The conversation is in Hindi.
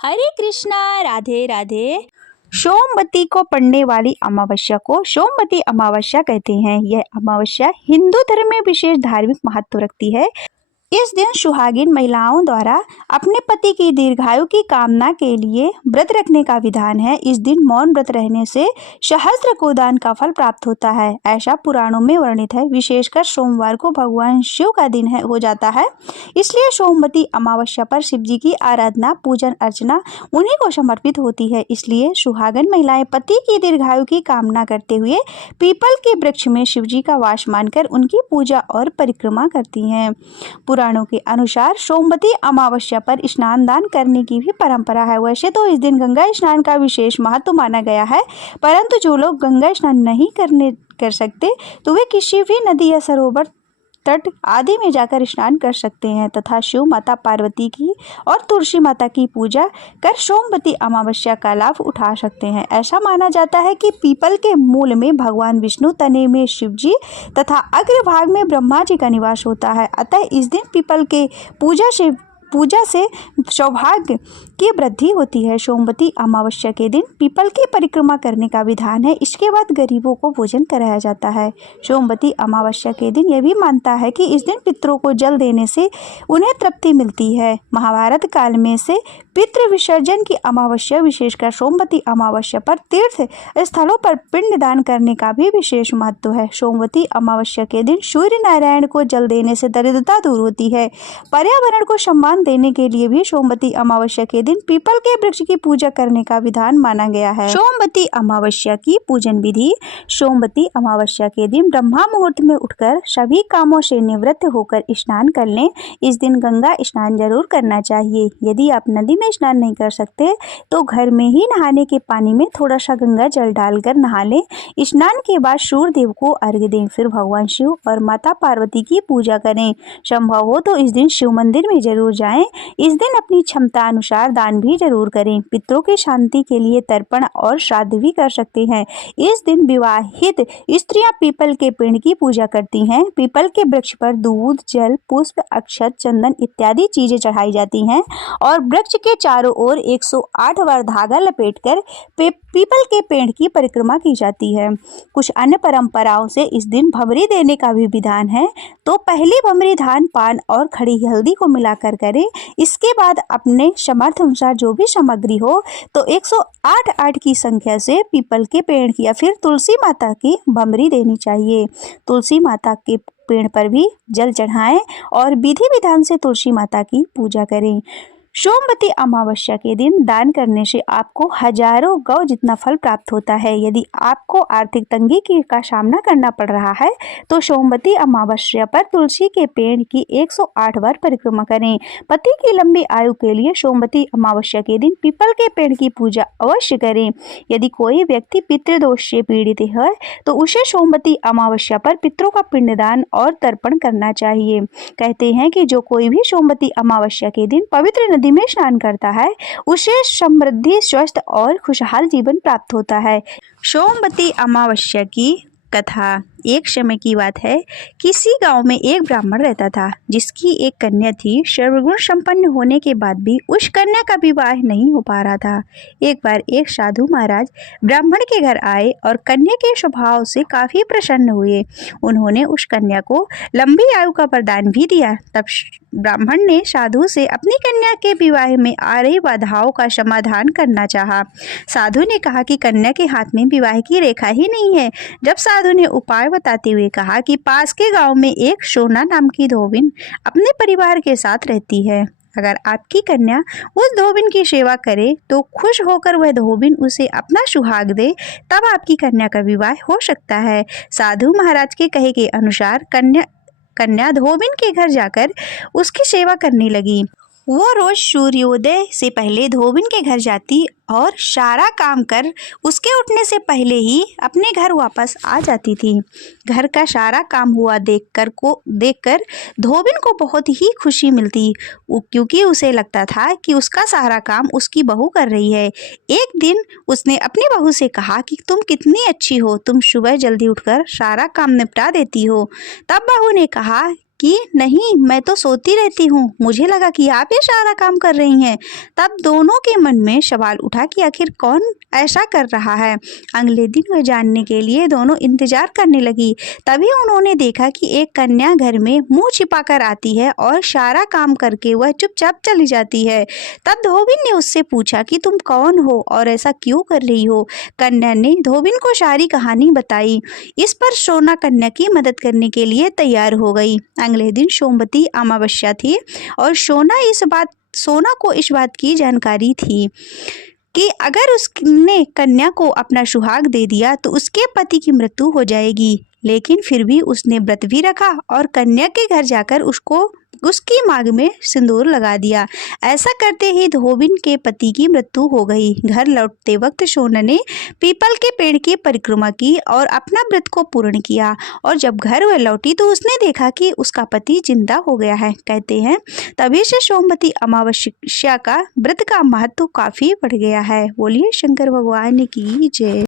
हरे कृष्णा, राधे राधे। सोमवती को पड़ने वाली अमावस्या को सोमवती अमावस्या कहते हैं। यह अमावस्या हिंदू धर्म में विशेष धार्मिक महत्व रखती है। इस दिन सुहागिन महिलाओं द्वारा अपने पति की दीर्घायु की कामना के लिए व्रत रखने का विधान है। इस दिन मौन व्रत रहने से सहस्त्र गोदान का फल प्राप्त होता है, ऐसा पुराणों में वर्णित है। विशेषकर सोमवार को भगवान शिव का दिन हो जाता है, इसलिए सोमवती अमावस्या पर शिव जी की आराधना, पूजन अर्चना उन्हीं को समर्पित होती है। इसलिए सुहागन महिलाएं पति की दीर्घायु की कामना करते हुए पीपल के वृक्ष में शिव जी का वास मानकर उनकी पूजा और परिक्रमा करती हैं। पुराणों के अनुसार सोमवती अमावस्या पर स्नान दान करने की भी परंपरा है। वैसे तो इस दिन गंगा स्नान का विशेष महत्व माना गया है, परंतु जो लोग गंगा स्नान नहीं कर सकते तो वे किसी भी नदी या सरोवर, तट आदि में जाकर स्नान कर सकते हैं तथा शिव माता पार्वती की और तुलसी माता की पूजा कर सोमवती अमावस्या का लाभ उठा सकते हैं। ऐसा माना जाता है कि पीपल के मूल में भगवान विष्णु, तने में शिव जी तथा अग्रभाग में ब्रह्मा जी का निवास होता है। अतः इस दिन पीपल के पूजा से सौभाग्य की वृद्धि होती है। सोमवती अमावस्या के दिन पीपल की परिक्रमा करने का विधान है। इसके बाद गरीबों को भोजन कराया जाता है। सोमवती अमावस्या के दिन यह भी मानता है कि इस दिन पितरों को जल देने से उन्हें तृप्ति मिलती है। महाभारत काल में से पितृ विसर्जन की अमावस्या, विशेषकर सोमवती अमावस्या पर तीर्थ स्थलों पर पिंड दान करने का भी विशेष महत्व है। सोमवती अमावस्या के दिन सूर्य नारायण को जल देने से दरिद्रता दूर होती है। पर्यावरण को सम्मान देने के लिए भी सोमवती अमावस्या के दिन पीपल के वृक्ष की पूजा करने का विधान माना गया है। सोमवती अमावस्या की पूजन विधि। सोमवती अमावस्या के दिन ब्रह्मा मुहूर्त में उठकर सभी कामों से निवृत्त होकर स्नान कर लें। इस दिन गंगा स्नान जरूर करना चाहिए। यदि आप नदी में स्नान नहीं कर सकते तो घर में ही नहाने के पानी में थोड़ा सा गंगा जल डालकर नहा लें। स्नान के बाद सूर्य देव को अर्घ्य दें, फिर भगवान शिव और माता पार्वती की पूजा करें। संभव हो तो इस दिन शिव मंदिर में जरूर जाएं। इस दिन अपनी क्षमता अनुसार दान भी जरूर करें। पितरों की शांति के लिए तर्पण और श्राद्ध भी कर सकते हैं। इस दिन विवाहित स्त्रियां पीपल के पेड़ की पूजा करती हैं। पीपल के वृक्ष पर दूध, जल, पुष्प, अक्षत, चंदन इत्यादि चीजें चढ़ाई जाती हैं और वृक्ष के चारों ओर 108 बार धागा लपेटकर पीपल के पेड़ की परिक्रमा की जाती है। कुछ अन्य परंपराओं से इस दिन भंवरी देने का भी विधान है। तो पहली भंवरी धान, पान और खड़ी हल्दी को मिलाकर करें। इसके बाद अपने समर्थ अनुसार जो भी सामग्री हो तो 108 की संख्या से पीपल के पेड़ की या फिर तुलसी माता की भंवरी देनी चाहिए। तुलसी माता के पेड़ पर भी जल चढ़ाएं और विधि विधान से तुलसी माता की पूजा करें। सोमवती अमावस्या के दिन दान करने से आपको हजारों गौ जितना फल प्राप्त होता है। यदि आपको आर्थिक तंगी का सामना करना पड़ रहा है तो सोमवती अमावस्या पर तुलसी के पेड़ की 108 बार परिक्रमा करें। पति की लंबी आयु के लिए सोमवती अमावस्या के दिन पीपल के पेड़ की पूजा अवश्य करें। यदि कोई व्यक्ति पितृदोष से पीड़ित है तो उसे सोमवती अमावस्या पर पितरों का पिंडदान और तर्पण करना चाहिए। कहते हैं कि जो कोई भी सोमवती अमावस्या के दिन पवित्र नदी में स्नान करता है उसे समृद्धि, स्वस्थ और खुशहाल जीवन प्राप्त होता है। सोमवती अमावस्या की कथा। एक समय की बात है, किसी गांव में एक ब्राह्मण रहता था जिसकी एक कन्या थी। सर्वगुण संपन्न होने के बाद भी उस कन्या का विवाह नहीं हो पा रहा था। एक बार एक साधु महाराज ब्राह्मण के घर आए और कन्या के स्वभाव से काफी प्रसन्न हुए। उन्होंने उस कन्या को लंबी आयु का वरदान भी दिया। तब ब्राह्मण ने साधु से अपनी कन्या के विवाह में आ रही बाधाओं का समाधान करना चाहा। साधु ने कहा कि कन्या के हाथ में विवाह की रेखा ही नहीं है। जब साधु ने उपाय बताते हुए कहा कि पास के गांव में एक सोना नाम की धोबिन अपने परिवार के साथ रहती है। अगर आपकी कन्या उस धोबिन की सेवा करे तो खुश होकर वह धोबिन उसे अपना सुहाग दे, तब आपकी कन्या का विवाह हो सकता है। साधु महाराज के कहे के अनुसार कन्या धोबिन के घर जाकर उसकी सेवा करने लगी। वो रोज सूर्योदय से पहले धोबिन के घर जाती और सारा काम कर उसके उठने से पहले ही अपने घर वापस आ जाती थी। घर का सारा काम हुआ देखकर धोबिन को बहुत ही खुशी मिलती, क्योंकि उसे लगता था कि उसका सारा काम उसकी बहू कर रही है। एक दिन उसने अपनी बहू से कहा कि तुम कितनी अच्छी हो, तुम सुबह जल्दी उठकर सारा काम निपटा देती हो। तब बहू ने कहा कि नहीं, मैं तो सोती रहती हूँ, मुझे लगा कि आप ये सारा काम कर रही हैं। तब दोनों के मन में सवाल उठा कि आखिर कौन ऐसा कर रहा है। अगले दिन वह जानने के लिए दोनों इंतजार करने लगी। तभी उन्होंने देखा कि एक कन्या घर में मुंह छिपाकर आती है और सारा काम करके वह चुपचाप चली जाती है। तब धोबिन ने उससे पूछा कि तुम कौन हो और ऐसा क्यों कर रही हो। कन्या ने धोबिन को सारी कहानी बताई। इस पर सोना कन्या की मदद करने के लिए तैयार हो गई। अगले दिन सोमवती अमावस्या थी और सोना को इस बात की जानकारी थी कि अगर उसने कन्या को अपना सुहाग दे दिया तो उसके पति की मृत्यु हो जाएगी। लेकिन फिर भी उसने व्रत भी रखा और कन्या के घर जाकर उसकी मांग में सिंदूर लगा दिया। ऐसा करते ही धोबिन के पति की मृत्यु हो गई। घर लौटते वक्त सोना ने पीपल के पेड़ की परिक्रमा की और अपना व्रत को पूर्ण किया। और जब घर वह लौटी तो उसने देखा कि उसका पति जिंदा हो गया है। कहते हैं तभी से सोमवती अमावस्या का व्रत का महत्व काफी बढ़ गया है। बोलिए शंकर भगवान की जय।